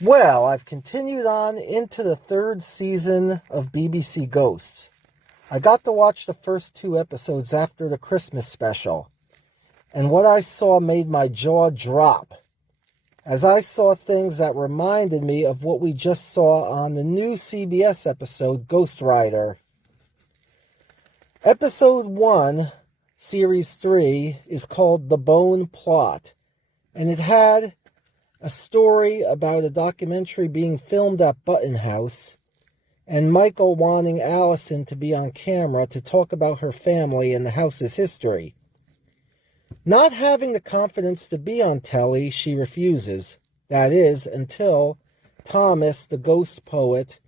Well, I've continued on into the third season of BBC Ghosts. I got to watch the first 2 episodes after the Christmas special, and what I saw made my jaw drop, as I saw things that reminded me of what we just saw on the new CBS episode, Ghostwriter. Episode 1, Series 3, is called The Bone Plot, and it had a story about a documentary being filmed at Button House, and Michael wanting Allison to be on camera to talk about her family and the house's history. Not having the confidence to be on telly, she refuses. That is, until Thomas, the ghost poet,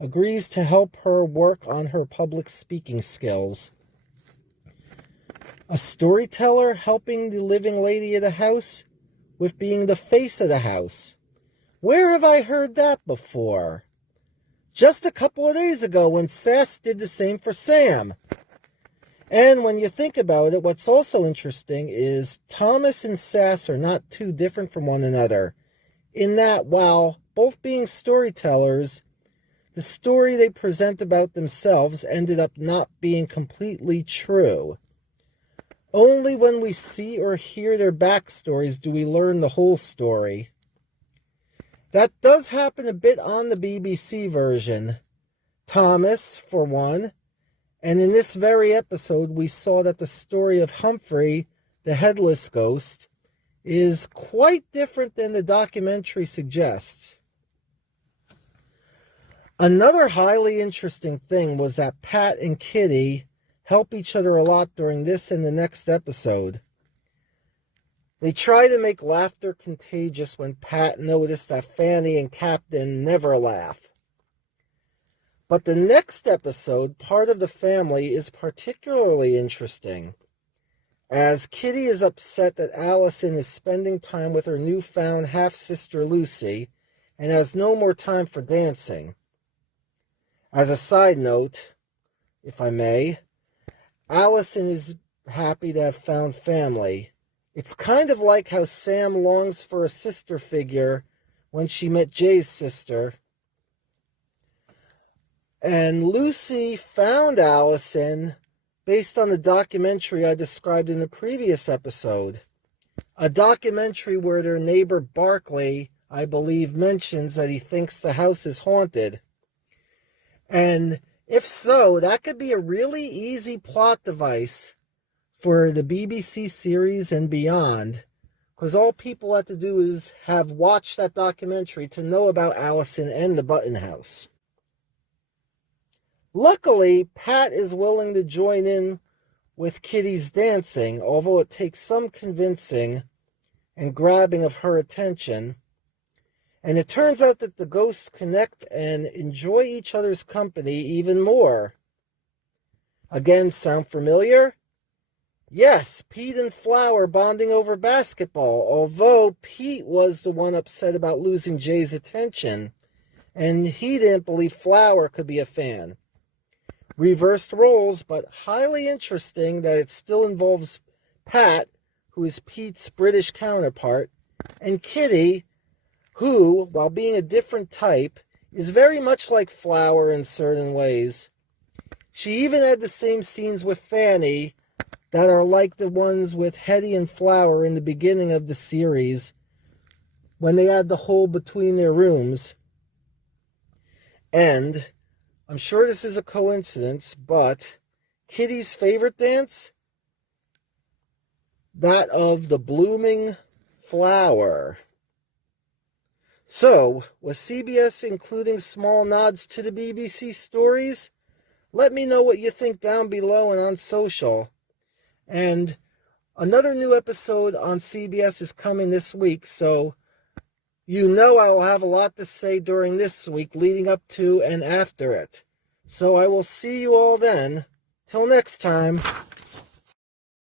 agrees to help her work on her public speaking skills. A storyteller helping the living lady of the house with being the face of the house. Where have I heard that before? Just a couple of days ago when Sass did the same for Sam. And when you think about it, what's also interesting is Thomas and Sass are not too different from one another, in that while both being storytellers, the story they present about themselves ended up not being completely true. Only when we see or hear their backstories do we learn the whole story. That does happen a bit on the BBC version. Thomas, for one, and in this very episode we saw that the story of Humphrey, the headless ghost, is quite different than the documentary suggests. Another highly interesting thing was that Pat and Kitty help each other a lot during this and the next episode. They try to make laughter contagious when Pat noticed that Fanny and Captain never laugh. But the next episode, Part of the Family, is particularly interesting, as Kitty is upset that Allison is spending time with her newfound half-sister Lucy and has no more time for dancing. As a side note, if I may, Allison is happy to have found family. It's kind of like how Sam longs for a sister figure when she met Jay's sister. And Lucy found Allison based on the documentary I described in the previous episode. A documentary where their neighbor Barkley, I believe, mentions that he thinks the house is haunted. And if so, that could be a really easy plot device for the BBC series and beyond, because all people have to do is have watched that documentary to know about Allison and the Button House. Luckily, Pat is willing to join in with Kitty's dancing, although it takes some convincing and grabbing of her attention. And it turns out that the ghosts connect and enjoy each other's company even more. Again, sound familiar? Yes, Pete and Flower bonding over basketball, although Pete was the one upset about losing Jay's attention, and he didn't believe Flower could be a fan. Reversed roles, but highly interesting that it still involves Pat, who is Pete's British counterpart, and Kitty, who, while being a different type, is very much like Flower in certain ways. She even had the same scenes with Fanny that are like the ones with Hetty and Flower in the beginning of the series, when they had the hole between their rooms. And I'm sure this is a coincidence, but Kitty's favorite dance? That of the blooming flower. So, was CBS including small nods to the BBC stories? Let me know what you think down below and on social. And another new episode on CBS is coming this week, so you know I will have a lot to say during this week leading up to and after it. So I will see you all then. Till next time.